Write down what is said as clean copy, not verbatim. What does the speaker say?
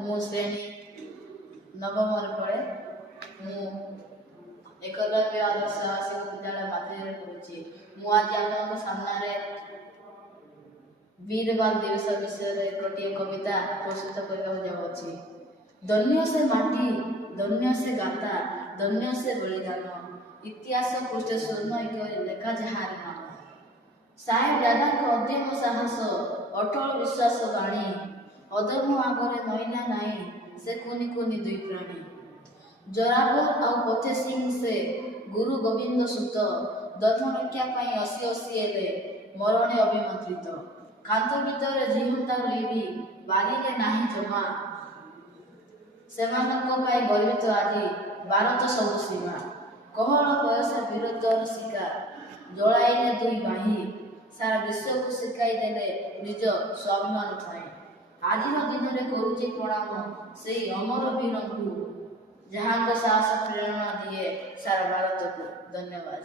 ମୁଁ ଶ୍ରେଣୀ ନବମରେ ପଢ଼େ। ମୁଁ ଏକଲବ୍ୟ ଆଦର୍ଶ ଆବାସିକ ବିଦ୍ୟାଳୟ ମାତ୍ରାରେ ପଢ଼ୁଛି। ମୁଁ ଆଜି ଆପଣଙ୍କ ସାମ୍ନାରେ ବୀର ବାଲ ଦିବସ ବିଷୟରେ ଗୋଟିଏ କବିତା ପ୍ରସ୍ତୁତ କରିବାକୁ ଯାଉଅଛି। ଧନ୍ୟ ସେ ମାଟି, ଧନ୍ୟ ସେ ଗାଥା, ଧନ୍ୟ ସେ ବଳିଦାନ, ଇତିହାସ ପୃଷ୍ଠେ ସ୍ୱର୍ଣ୍ଣ ଅକ୍ଷରରେ ଲେଖା ଯାହାର ନାମ। ସାହେବ ଦାଦାଙ୍କ ଅଦ୍ୟମ ସାହସ, ଅଟଳ ବିଶ୍ୱାସ ବାଣୀ, ଅଧର୍ମ ଆଗରେ ନଇନା ନାହିଁ ସେ କୁନି କୁନି ଦୁଇ ପ୍ରାଣୀ। ଜୋରାବର ଆଉ ପଥେ ସିଂ ସେ ଗୁରୁ ଗୋବିନ୍ଦ ସୁତ, ଧର୍ମ ରକ୍ଷା ପାଇଁ ଅସି ଅସି ହେଲେ ମରଣେ ଅଭିମନ୍ତ୍ରିତ। କାନ୍ଥ ଭିତରେ ଜିହନ୍ତା ରହିବି ବାରିଲେ ନାହିଁ ଜମା, ସେମାନଙ୍କ ପାଇଁ ଗର୍ବିତ ଆଜି ଭାରତ ସବୁ ସୀମା। କହଳ ବୟସ ବୀରତ୍ୱର ଶିକାର, ଜଳାଇଲେ ଦୁଇ ବାହି, ସାରା ବିଶ୍ୱକୁ ଶିଖାଇ ଦେଲେ ନିଜ ସ୍ୱାଭିମାନ ପାଇଁ। ଆଜିର ଦିନରେ କରୁଛି ପ୍ରଣାମ ସେହି ଅମର ବୀରଙ୍କୁ, ଯାହାଙ୍କ ସାହସ ପ୍ରେରଣା ଦିଏ ସାରା ଭାରତକୁ। ଧନ୍ୟବାଦ।